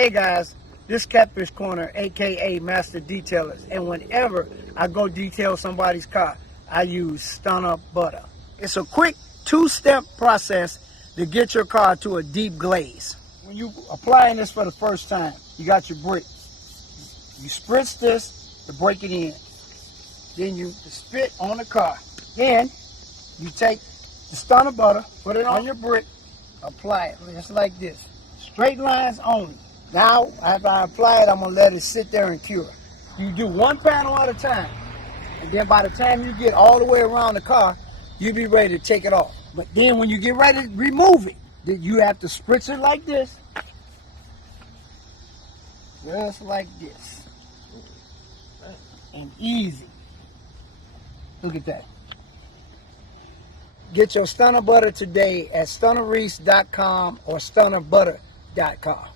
Hey guys, this Catfish Corner, aka Master Detailers, and whenever I go detail somebody's car, I use Stunna Butter. It's a quick two-step process to get your car to a deep glaze. When you applying this for the first time, you got your brick. You spritz this to break it in. Then you spit on the car. Then you take the Stunna Butter, put it on your brick, apply it just like this. Straight lines only. Now, after I apply it, I'm going to let it sit there and cure. You do one panel at a time. And then by the time you get all the way around the car, you'll be ready to take it off. But then when you get ready to remove it, then you have to spritz it like this. Just like this. And easy. Look at that. Get your Stunna Butter today at stunnareese.com or stunnabutter.com.